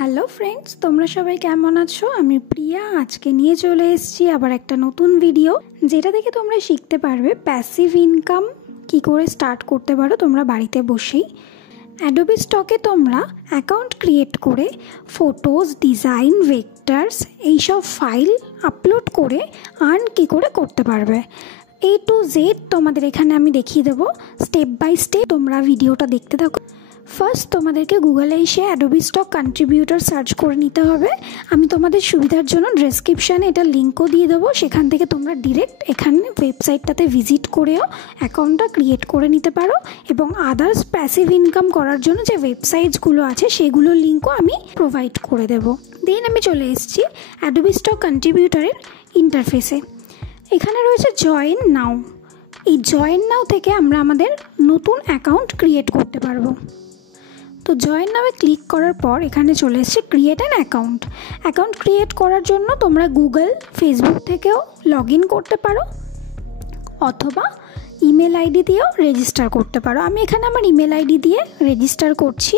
Hello friends, তোমরা সবাই কেমন আছো? আমি প্রিয়া আজকে নিয়ে চলে এসেছি আবার একটা নতুন ভিডিও, যেটা থেকে তোমরা শিখতে পারবে প্যাসিভ ইনকাম কি করে স্টার্ট করতে পারো তোমরা বাড়িতে বসেই। অ্যাডোবি স্টকে তোমরা অ্যাকাউন্ট ক্রিয়েট করে ফটোজ, ডিজাইন, ভেক্টরস এইসব ফাইল আপলোড করে আর্ন কি করে করতে পারবে। A to Z তোমাদের এখানে আমি দেখিয়ে দেবো স্টেপ বাই স্টেপ। তোমরা ভিডিওটা দেখতে থাকো। ফার্স্ট তোমাদেরকে গুগলে এসে অ্যাডোবি স্টক কন্ট্রিবিউটর সার্চ করে নিতে হবে। আমি তোমাদের সুবিধার জন্য ডেসক্রিপশানে এটা লিঙ্কও দিয়ে দেবো, সেখান থেকে তোমরা ডিরেক্ট এখানে ওয়েবসাইটটাতে ভিজিট করেও অ্যাকাউন্টটা ক্রিয়েট করে নিতে পারো। এবং আদার্স প্যাসিভ ইনকাম করার জন্য যে ওয়েবসাইটসগুলো আছে সেগুলোর লিঙ্কও আমি প্রোভাইড করে দেবো। দেন আমি চলে এসেছি অ্যাডোবি স্টক কন্ট্রিবিউটরের ইন্টারফেসে। এখানে রয়েছে জয়েন নাও। এই জয়েন নাও থেকে আমরা আমাদের নতুন অ্যাকাউন্ট ক্রিয়েট করতে পারবো। তো জয়েন নামে ক্লিক করার পর এখানে চলে এসেছে create an account. Account create করার জন্য তোমরা গুগল, ফেসবুক থেকেও লগ ইন করতে পারো অথবা ইমেল আইডি দিয়েও রেজিস্টার করতে পারো। আমি এখানে আমার ইমেল আইডি দিয়ে রেজিস্টার করছি।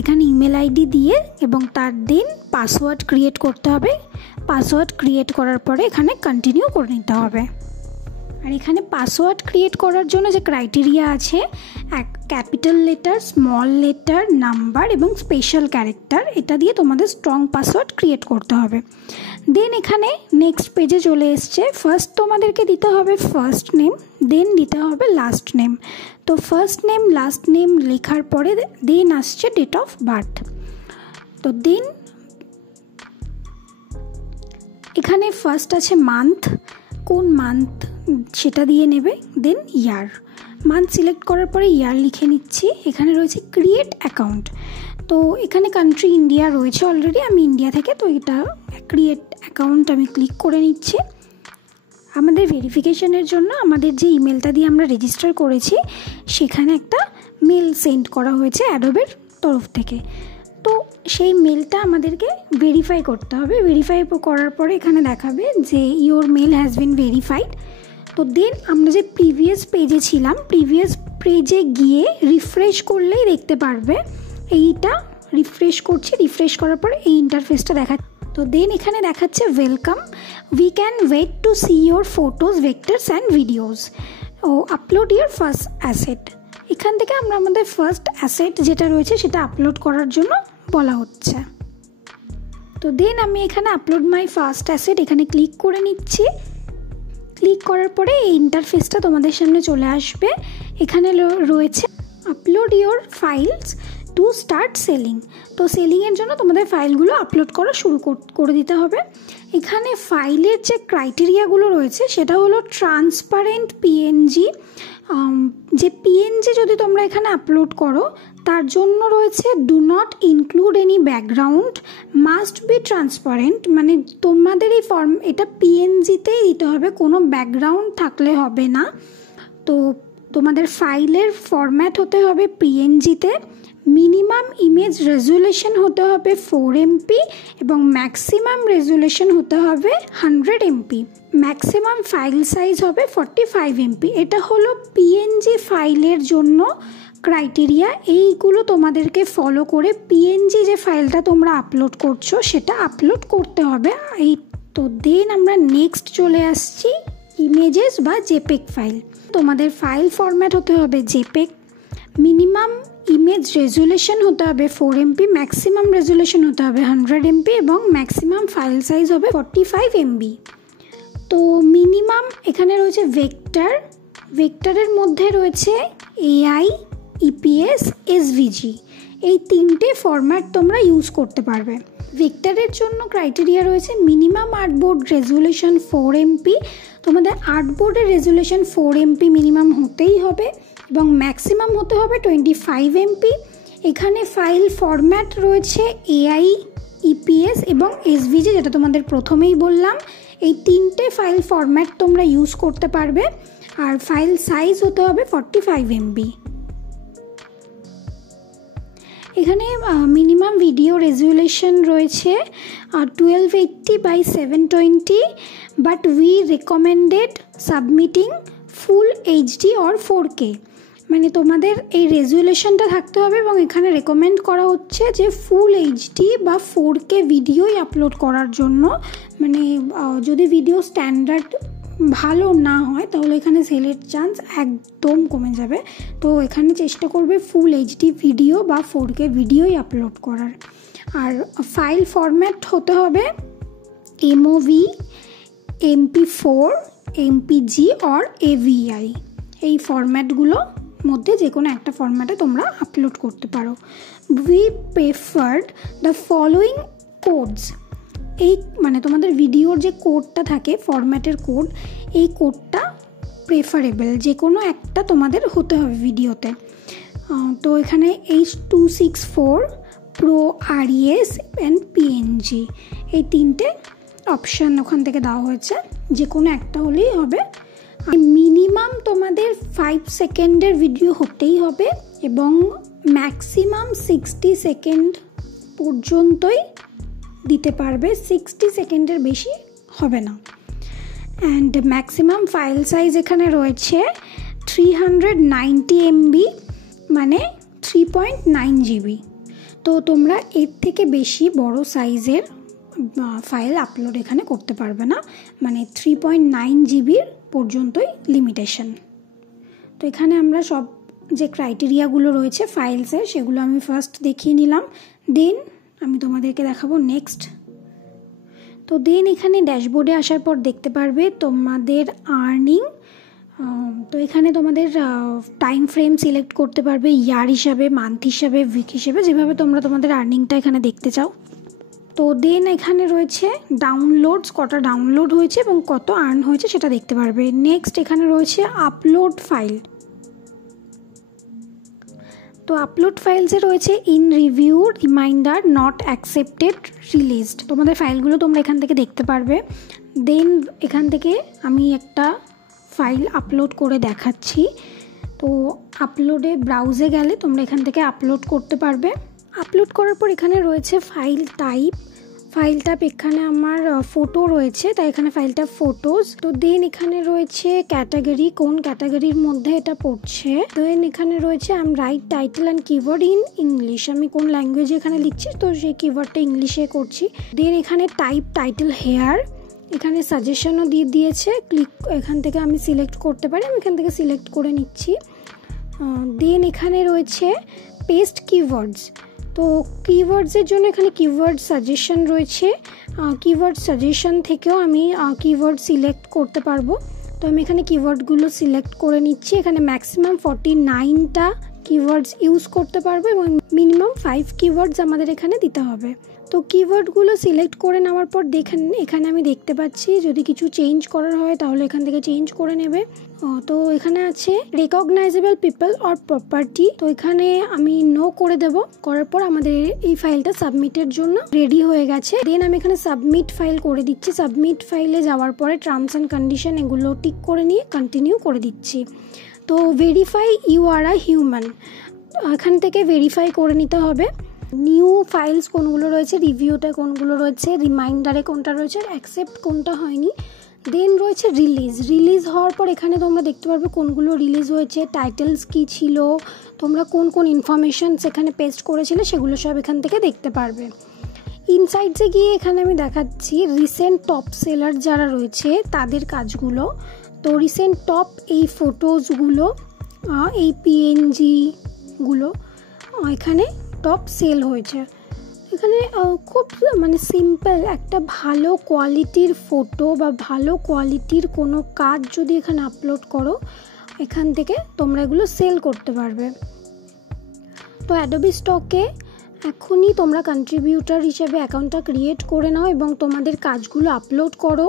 এখানে ইমেল আইডি দিয়ে এবং তার দিন পাসওয়ার্ড ক্রিয়েট করতে হবে। পাসওয়ার্ড ক্রিয়েট করার পরে এখানে কন্টিনিউ করে নিতে হবে। আর এখানে পাসওয়ার্ড ক্রিয়েট করার জন্য যে ক্রাইটেরিয়া আছে, capital letter, small letter, number এবং স্পেশাল ক্যারেক্টার, এটা দিয়ে তোমাদের স্ট্রং পাসওয়ার্ড ক্রিয়েট করতে হবে। দেন এখানে নেক্সট পেজে চলে এসছে। ফার্স্ট তোমাদেরকে দিতে হবে ফার্স্ট নেম, দেন দিতে হবে লাস্ট নেম। তো ফার্স্ট নেম, লাস্ট নেম লেখার পরে দেন আসছে ডেট অফ বার্থ। তো দেন এখানে ফার্স্ট আছে মান্থ, কোন মান্থ সেটা দিয়ে নেবে। দেন ইয়ার, মান্থ সিলেক্ট করার পরে ইয়ার লিখে নিচ্ছি। এখানে রয়েছে ক্রিয়েট অ্যাকাউন্ট। তো এখানে কান্ট্রি ইন্ডিয়া রয়েছে অলরেডি, আমি ইন্ডিয়া থেকে, তো এটা ক্রিয়েট অ্যাকাউন্ট আমি ক্লিক করে নিচ্ছি। আমাদের ভেরিফিকেশনের জন্য আমাদের যে ইমেলটা দিয়ে আমরা রেজিস্টার করেছি সেখানে একটা মেল সেন্ড করা হয়েছে অ্যাডোবের তরফ থেকে। তো সেই মেলটা আমাদেরকে ভেরিফাই করতে হবে। ভেরিফাই করার পরে এখানে দেখাবে যে your mail has been verified. তো দেন আমরা যে প্রিভিয়াস পেজে ছিলাম, প্রিভিয়াস পেজে গিয়ে রিফ্রেশ করলেই দেখতে পারবে। এইটা রিফ্রেশ করছি, রিফ্রেশ করার পরে এই ইন্টারফেসটা দেখাচ্ছে। তো দেন এখানে দেখাচ্ছে welcome, we can wait to see your photos, vectors and videos, or upload your first asset. এখান থেকে আমরা আমাদের ফার্স্ট অ্যাসেট যেটা রয়েছে সেটা আপলোড করার জন্য বলা হচ্ছে। তো দেন আমি এখানে আপলোড মাই ফার্স্ট অ্যাসেট এখানে ক্লিক করে নিচ্ছি। ক্লিক করার পরে এই ইন্টারফেসটা তোমাদের সামনে চলে আসবে। এখানে রয়েছে upload your files to start selling. তো সেলিংয়ের জন্য তোমাদের ফাইলগুলো আপলোড করা শুরু করে দিতে হবে। এখানে ফাইলের যে ক্রাইটেরিয়াগুলো রয়েছে সেটা হলো ট্রান্সপারেন্ট পিএনজি। যে পিএনজি যদি তোমরা এখানে আপলোড করো তার জন্য রয়েছে do not include any background, must be transparent, মানে তোমাদের এই এটা পিএনজিতেই দিতে হবে, কোনো ব্যাকগ্রাউন্ড থাকলে হবে না। তো তোমাদের ফাইলের ফরম্যাট হতে হবে পিএনজিতে। মিনিমাম ইমেজ রেজুলেশন হতে হবে 4 MB এবং ম্যাক্সিমাম রেজুলেশন হতে হবে 100 MB। ম্যাক্সিমাম ফাইল সাইজ হবে 45 MB। এটা হলো পিএনজি ফাইলের জন্য ক্রাইটেরিয়া। এইগুলো তোমাদেরকে ফলো করে পিএনজি যে ফাইলটা তোমরা আপলোড করছো সেটা আপলোড করতে হবে। এই তো দেন আমরা নেক্সট চলে আসছি ইমেজেস বা জেপেগ ফাইল। তোমাদের ফাইল ফরম্যাট হতে হবে জেপেগ। মিনিমাম ইমেজ রেজুলেশন হতে হবে 4 MB, ম্যাক্সিমাম রেজুলেশন হতে হবে 100 MB এবং ম্যাক্সিমাম ফাইল সাইজ হবে 45 MB। তো মিনিমাম এখানে রয়েছে ভেক্টর, ভেক্টরের মধ্যে রয়েছে AI, EPS, SVG, এই তিনটে ফরম্যাট তোমরা ইউজ করতে পারবে। ভেক্টরের জন্য ক্রাইটেরিয়া রয়েছে মিনিমাম আর্টবোর্ড রেজুলেশন 4 MB। তোমাদের আর্টবোর্ডের রেজুলেশন 4 MB মিনিমাম হতেই হবে এবং ম্যাক্সিমাম হতে হবে 25 MB। এখানে ফাইল ফরম্যাট রয়েছে AI, EPS এবং SVG, যেটা তোমাদের প্রথমেই বললাম। এই তিনটে ফাইল ফরম্যাট তোমরা ইউজ করতে পারবে। আর ফাইল সাইজ হতে হবে 45 MB। এখানে মিনিমাম ভিডিও রেজুলেশন রয়েছে 1280 by 720, but we recommended submitting full HD or 4K। মানে তোমাদের এই রেজুলেশনটা থাকতে হবে এবং এখানে রেকমেন্ড করা হচ্ছে যে ফুল এইচডি বা 4K ভিডিওই আপলোড করার জন্য। মানে যদি ভিডিও স্ট্যান্ডার্ড ভালো না হয় তাহলে এখানে সেলের চান্স একদম কমে যাবে। তো এখানে চেষ্টা করবে ফুল এইচডি ভিডিও বা 4K ভিডিওই আপলোড করার। আর ফাইল ফরম্যাট হতে হবে MOV, MP4, MPG or AVI। এই ফরম্যাটগুলো মধ্যে যে কোনো একটা ফরম্যাটে তোমরা আপলোড করতে পারো। We preferred the following codes. এই মানে তোমাদের ভিডিওর যে কোডটা থাকে, ফরম্যাটের কোড, এই কোডটা প্রেফারেবল, যে কোনো একটা তোমাদের হতে হবে ভিডিওতে। তো এখানে H.264, Pro, RES and PNG এই 3টে অপশান ওখান থেকে দেওয়া হয়েছে, যে কোনো একটা হলেই হবে। মিনিমাম তোমাদের 5 সেকেন্ডের ভিডিও হতেই হবে এবং ম্যাক্সিমাম 60 সেকেন্ড পর্যন্তই দিতে পারবে, 60 সেকেন্ডের বেশি হবে না। অ্যান্ড ম্যাক্সিমাম ফাইল সাইজ এখানে রয়েছে 390 MB, মানে 3.9 GB। তো তোমরা এর থেকে বেশি বড় সাইজের ফাইল আপলোড এখানে করতে পারবে না, মানে 3.9 GB পর্যন্তই লিমিটেশন। তো এখানে আমরা সব যে ক্রাইটেরিয়াগুলো রয়েছে ফাইলসের সেগুলো আমি ফার্স্ট দেখিয়ে নিলাম, দেন আমি তোমাদেরকে দেখাবো নেক্সট। তো দেন এখানে ড্যাশবোর্ডে আসার পর দেখতে পারবে তোমাদের আর্নিং। তো এখানে তোমাদের টাইম ফ্রেম সিলেক্ট করতে পারবে, ইয়ার হিসাবে, মান্থ হিসাবে, উইক হিসাবে, যেভাবে তোমরা তোমাদের আর্নিংটা এখানে দেখতে চাও। তো দেন এখানে রয়েছে ডাউনলোডস, কটা ডাউনলোড হয়েছে এবং কত আর্ন হয়েছে সেটা দেখতে পারবে। নেক্সট এখানে রয়েছে আপলোড ফাইল। তো আপলোড ফাইলসে রয়েছে in review, reminder, not accepted, released. তোমাদের ফাইলগুলো তোমরা এখান থেকে দেখতে পারবে। দেন এখান থেকে আমি একটা ফাইল আপলোড করে দেখাচ্ছি। তো আপলোডে ব্রাউজে গেলে তোমরা এখান থেকে আপলোড করতে পারবে। আপলোড করার পর এখানে রয়েছে ফাইল টাইপ। ফাইল টাইপ এখানে আমার ফটো রয়েছে, তাই এখানে ফাইলটা ফটোজ। তো দেন এখানে রয়েছে ক্যাটাগরি, কোন ক্যাটাগরির মধ্যে এটা পড়ছে। দেন এখানে রয়েছে I am right title and keyword in English, আমি কোন ল্যাঙ্গুয়েজে এখানে লিখছি তো সেই কিওয়ার্ডটা ইংলিশে করছি। দেন এখানে টাইপ টাইটেল হেয়ার, এখানে সাজেশনও দিয়ে দিয়েছে, ক্লিক এখান থেকে আমি সিলেক্ট করতে পারি, আমি এখান থেকে সিলেক্ট করে নিচ্ছি। দেন এখানে রয়েছে পেস্ট কিওয়ার্ডস। তো কিওয়ার্ডসের জন্য এখানে কিওয়ার্ড সাজেশন রয়েছে, কিওয়ার্ড সাজেশন থেকেও আমি কিওয়ার্ড সিলেক্ট করতে পারবো। তো আমি এখানে কিওয়ার্ডগুলো সিলেক্ট করে নিচ্ছি। এখানে ম্যাক্সিমাম 49টা কিওয়ার্ডস ইউজ করতে পারবো এবং মিনিমাম 5 কিওয়ার্ডস আমাদের এখানে দিতে হবে। তো কিওয়ার্ডগুলো সিলেক্ট করে নেওয়ার পর দেখেন এখানে আমি দেখতে পাচ্ছি যদি কিছু চেঞ্জ করার হয় তাহলে এখান থেকে চেঞ্জ করে নেবে। তো এখানে আছে রেকগনাইজেবল পিপল অর প্রপার্টি, তো এখানে আমি নো করে দেব। করার পর আমাদের এই ফাইলটা সাবমিটের জন্য রেডি হয়ে গেছে। দেন আমি এখানে সাবমিট ফাইল করে দিচ্ছি। সাবমিট ফাইলে যাওয়ার পরে টার্মস অ্যান্ড কন্ডিশন এগুলো টিক করে নিয়ে কন্টিনিউ করে দিচ্ছি। তো verify you are a human, এখান থেকে ভেরিফাই করে নিতে হবে নিউ ফাইলস কোনগুলো রয়েছে, রিভিউতে কোনগুলো রয়েছে, রিমাইন্ডারে কোনটা রয়েছে, আর অ্যাকসেপ্ট কোনটা হয়নি। দেন রয়েছে রিলিজ হওয়ার পর এখানে তোমরা দেখতে পারবে কোনগুলো রিলিজ হয়েছে, টাইটেলস কী ছিল, তোমরা কোন কোন ইনফরমেশন সেখানে পেস্ট করেছিলে সেগুলো সব এখান থেকে দেখতে পারবে। ইনসাইটসে গিয়ে এখানে আমি দেখাচ্ছি রিসেন্ট টপ সেলার যারা রয়েছে তাদের কাজগুলো। তো রিসেন্ট টপ এই ফটোজগুলো, এই PNGগুলো এখানে টপ সেল হয়েছে। এখানে খুব মানে সিম্পল একটা ভালো কোয়ালিটির ফটো বা ভালো কোয়ালিটির কোনো কাজ যদি এখানে আপলোড করো এখান থেকে তোমরা এগুলো সেল করতে পারবে। তো অ্যাডোবি স্টকে এখনই তোমরা কন্ট্রিবিউটার হিসেবে অ্যাকাউন্টটা ক্রিয়েট করে নাও এবং তোমাদের কাজগুলো আপলোড করো।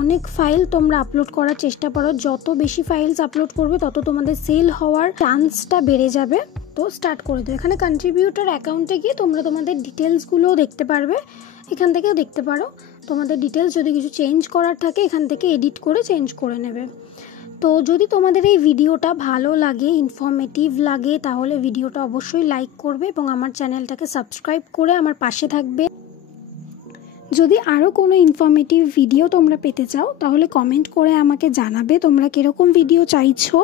অনেক ফাইল তোমরা আপলোড করার চেষ্টা করো, যত বেশি ফাইলস আপলোড করবে তত তোমাদের সেল হওয়ার চান্সটা বেড়ে যাবে। তো স্টার্ট করে দাও। এখানে কন্ট্রিবিউটার অ্যাকাউন্টে গিয়ে তোমরা তোমাদের ডিটেলসগুলোও দেখতে পারবে, এখান থেকেও দেখতে পারো। তোমাদের ডিটেলস যদি কিছু চেঞ্জ করার থাকে এখান থেকে এডিট করে চেঞ্জ করে নেবে। তো যদি তোমাদের এই ভিডিওটা ভালো লাগে, ইনফরমেটিভ লাগে, তাহলে ভিডিওটা অবশ্যই লাইক করবে এবং আমার চ্যানেলটাকে সাবস্ক্রাইব করে আমার পাশে থাকবে। যদি আরও কোনো ইনফরমেটিভ ভিডিও তোমরা পেতে চাও তাহলে কমেন্ট করে আমাকে জানাবে তোমরা কীরকম ভিডিও চাইছো।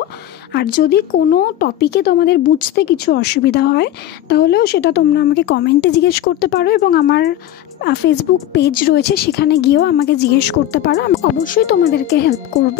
আর যদি কোনো টপিকে তোমাদের বুঝতে কিছু অসুবিধা হয় তাহলেও সেটা তোমরা আমাকে কমেন্টে জিজ্ঞেস করতে পারো, এবং আমার ফেসবুক পেজ রয়েছে সেখানে গিয়েও আমাকে জিজ্ঞেস করতে পারো। আমি অবশ্যই তোমাদেরকে হেল্প করব।